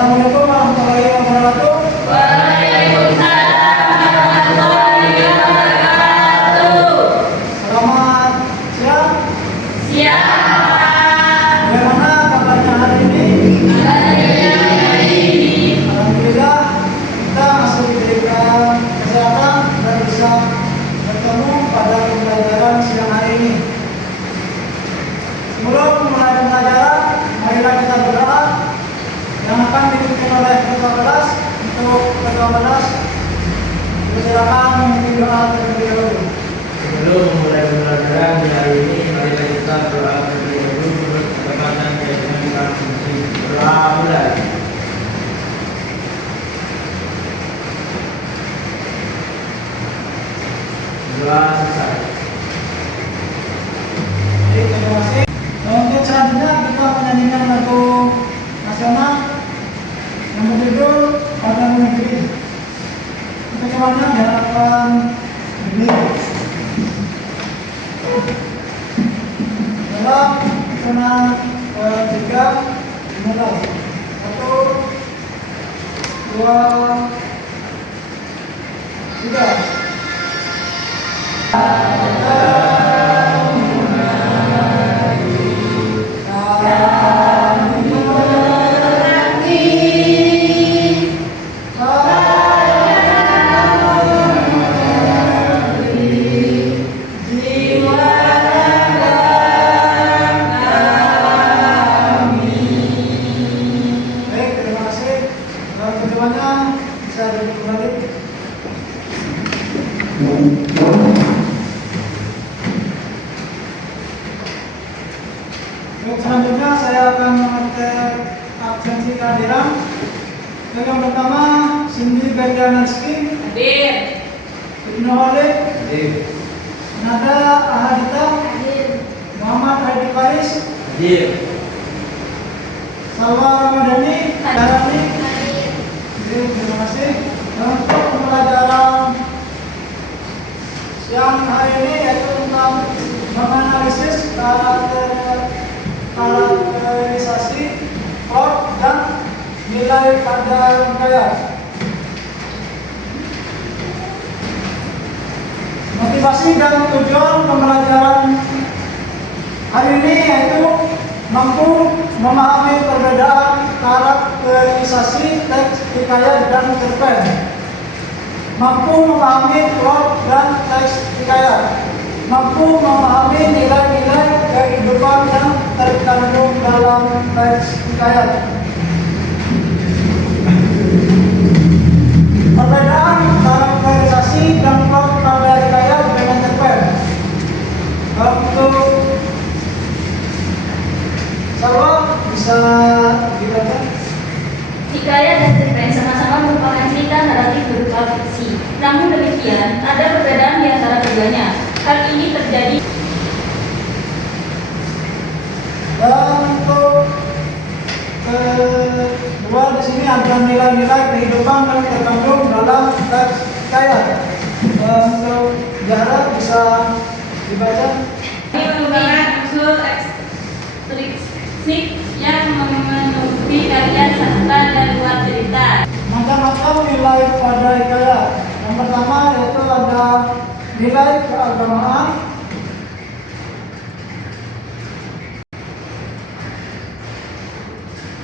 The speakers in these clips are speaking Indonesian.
Assalamualaikum warahmatullahi wabarakatuh. Waalaikumsalam warahmatullahi wabarakatuh. Selamat siang. Siang. Bagaimana kabarnya hari ini? Alhamdulillah kita masih diberikan kesehatan dan bisa bertemu pada pembelajaran siang hari ini. Sebelum mulai pembelajaran, marilah kita berdoa yang akan dipimpin oleh ketua kelas. Untuk ketua kelas, silakan memimpin doa terlebih dahulu. Sebelum memulai pembelajaran di hari ini, marilah kita berdoa terlebih dahulu menurut ketepatan keyakinan kita masing-masing. Berdoa mulai. Doa selesai. Baik, terima kasih. Untuk selanjutnya kita menyanyikan lagu nasional yang berjudul Pada Negeri. Bagaimana diharapkan begini. Dalam hitungan ketiga dimulai. 1, 2, 3. Selanjutnya saya akan mengetik absensi kehadiran. Yang pertama, Cindy Berdianarski, Hadir. Ibnu Khalid, Hadir. Nada Ahadita, Hadir. Muhammad Hadi Faris, Hadir. Salwa Ramadhani, Darani. Hadir. Terima kasih. Untuk pembelajaran siang hari ini yaitu tentang menganalisis karakterisasi plot dan nilai pada rangkaian. Motivasi dan tujuan pembelajaran hari ini yaitu mampu memahami perbedaan karakterisasi teks hikayat dan cerpen, mampu memahami plot dan teks hikayat, mampu memahami nilai-nilai kehidupan yang terkandung dalam teks hikayat. Perbedaan karakterisasi dan plot pada hikayat dengan cerpen. Untuk Salwa bisa dibaca. Hikayat dan cerpen sama-sama merupakan cerita naratif berupa fiksi. Namun demikian, ada perbedaan di antara keduanya. Hal ini terjadi. Dan untuk kedua di sini ada nilai-nilai kehidupan yang terkandung dalam teks hikayat. Untuk jarak bisa dibaca. Ini merupakan unsur ekstrinsik yang memenuhi karya serta dan luar cerita. Macam-macam nilai pada hikayat. Yang pertama yaitu ada nilai keagamaan,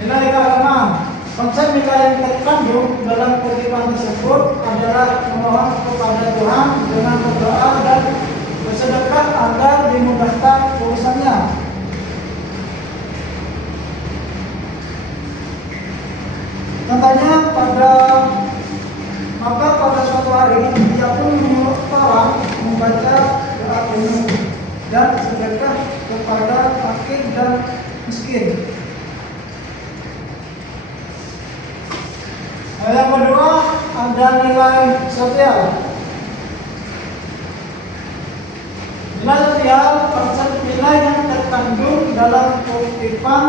nilai keagamaan. Konsep nilai yang terkandung dalam kutipan tersebut adalah memohon kepada Tuhan dengan berdoa dan bersedekah agar dimudahkan urusannya. Contohnya pada suatu hari dia pun menyuruh orang membaca doa penuh dan sedekah kepada fakir dan miskin. Yang kedua ada nilai sosial. Nilai sosial konsep nilai yang terkandung dalam kutipan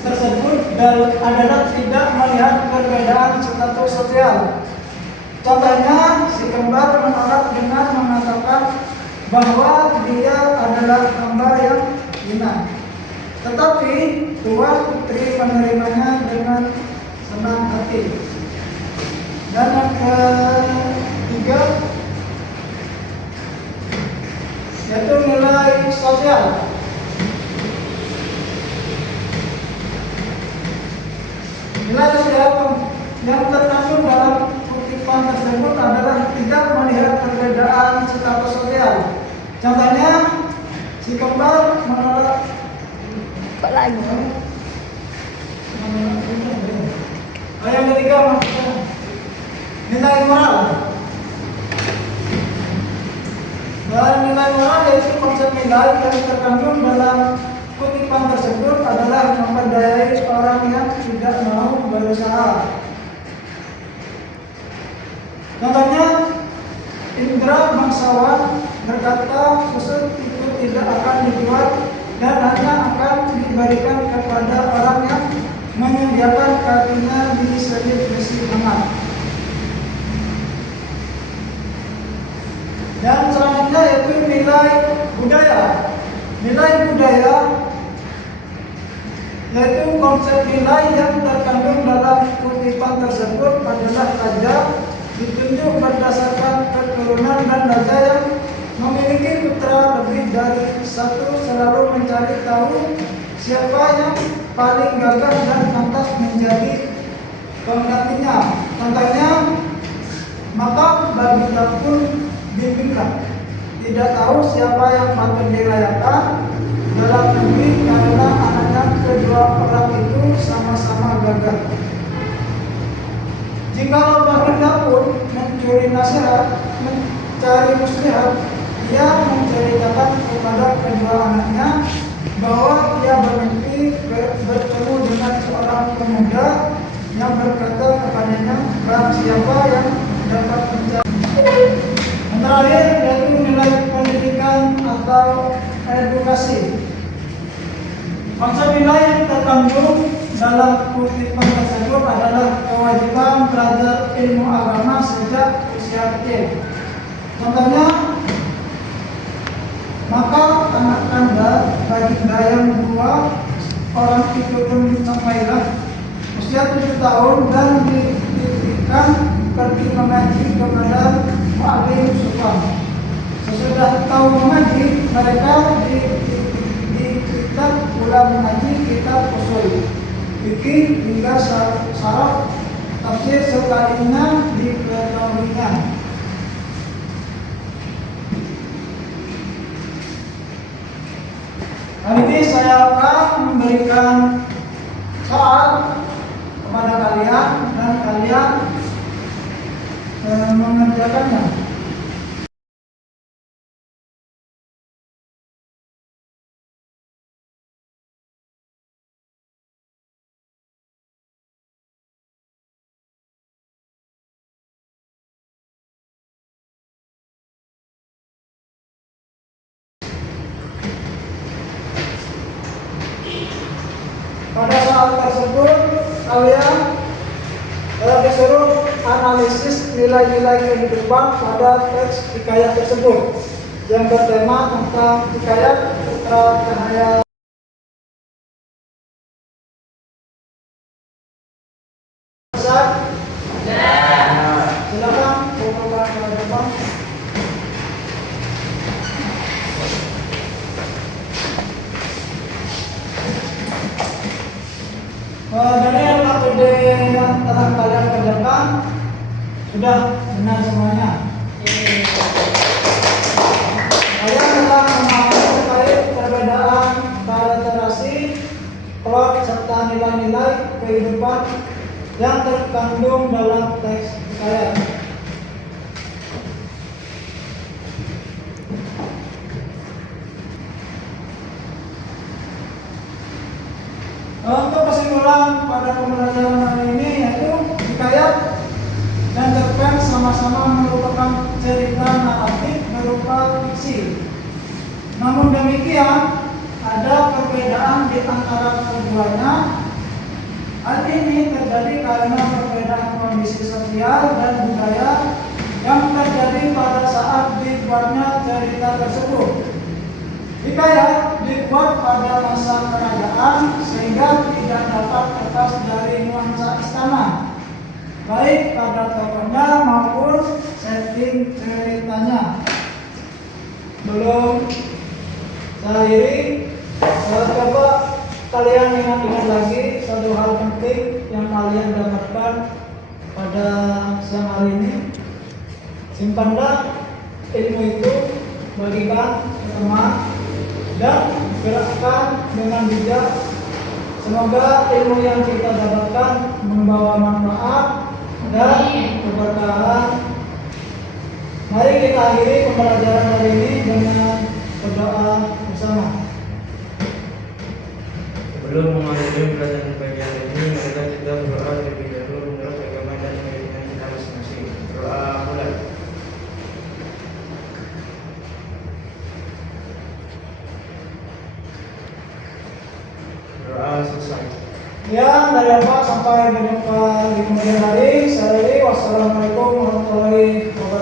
tersebut adalah tidak melihat perbedaan status sosial. Contohnya, si kembar menolak dengan mengatakan bahwa dia adalah hamba yang hina. Tetapi tuan putri menerimanya dengan nanti. Dan yang ketiga yaitu nilai sosial. Nilai sosial yang terkandung dalam kutipan tersebut adalah tidak melihat perbedaan status sosial. Contohnya, si kembar menolak Kok lagi? yang ketiga maksudnya nilai moral. Dan nilai moral yaitu konsep nilai yang terkandung dalam kutipan tersebut adalah mempercayai orang yang tidak mau berusaha. Contohnya, Indra bangsawan berkata susu itu tidak akan dijual dan hanya akan diberikan kepada orang yang menyediakan kakinya di selip besi hangat. Dan selanjutnya yaitu nilai budaya. Nilai budaya yaitu konsep nilai yang terkandung dalam kutipan tersebut adalah raja ditunjuk berdasarkan keturunan dan raja yang memiliki putra lebih dari satu selalu mencari tahu siapa yang paling gagah dan pantas menjadi penggantinya. Contohnya, maka bagi pun bimbinglah. Tidak tahu siapa yang patut dirayakan dalam negeri karena anaknya kedua orang itu sama-sama gagah. Jika baginda pun mencuri nasihat, mencari muslihat, ia menceritakan kepada kedua anaknya bahwa ia bermimpi bertemu dengan seorang pemuda yang berkata kepadanya, barang siapa yang dapat mencari. Yang terakhir yaitu nilai pendidikan atau edukasi. Konsep nilai yang terkandung dalam kutipan tersebut adalah kewajiban belajar ilmu agama sejak usia kecil. Contohnya, maka anak anda baginda yang dua orang itu pun sampailah usia 7 tahun dan didirikan pergi mengaji kepada Mu'alim Sultan. Sesudah tahu mengaji, mereka kitab ulang mengaji kitab usul fikih hingga syarah tafsir sekalinya diketahuinya. Hari ini saya akan memberikan soal kepada kalian dan kalian mengerjakannya. Pada saat tersebut kalian disuruh analisis nilai-nilai kehidupan pada teks hikayat tersebut yang bertema tentang hikayat putra cahaya. Silakan bawa ke depan. Dari APD yang telah kalian kerjakan sudah benar semuanya. Kalian telah memahami terkait perbedaan karakteristik, plot serta nilai-nilai kehidupan yang terkandung dalam teks hikayat. Untuk kesimpulan pada pembelajaran hari ini yaitu hikayat dan cerpen sama-sama merupakan cerita naratif berupa fiksi. Namun demikian, ada perbedaan di antara keduanya. Hal ini terjadi karena perbedaan kondisi sosial dan budaya yang terjadi pada saat dibuatnya cerita tersebut. Hikayat dibuat pada masa kerajaan sehingga tidak dapat lepas dari nuansa istana. kalian dapatkan pada siang hari ini. Simpanlah ilmu itu, bagikan ke teman, dan gerakkan dengan bijak. Semoga ilmu yang kita dapatkan membawa manfaat dan keberkahan. Mari kita akhiri pembelajaran hari ini dengan berdoa bersama. Sebelum mengakhiri pelajaran pagi hari ini, marilah kita berdoa terlebih dahulu menurut agama dan keyakinan kita masing-masing. Doa mulai. Doa selesai. Ya, dari Bapak sampai berjumpa di kemudian hari. Saya Wassalamualaikum warahmatullahi wabarakatuh.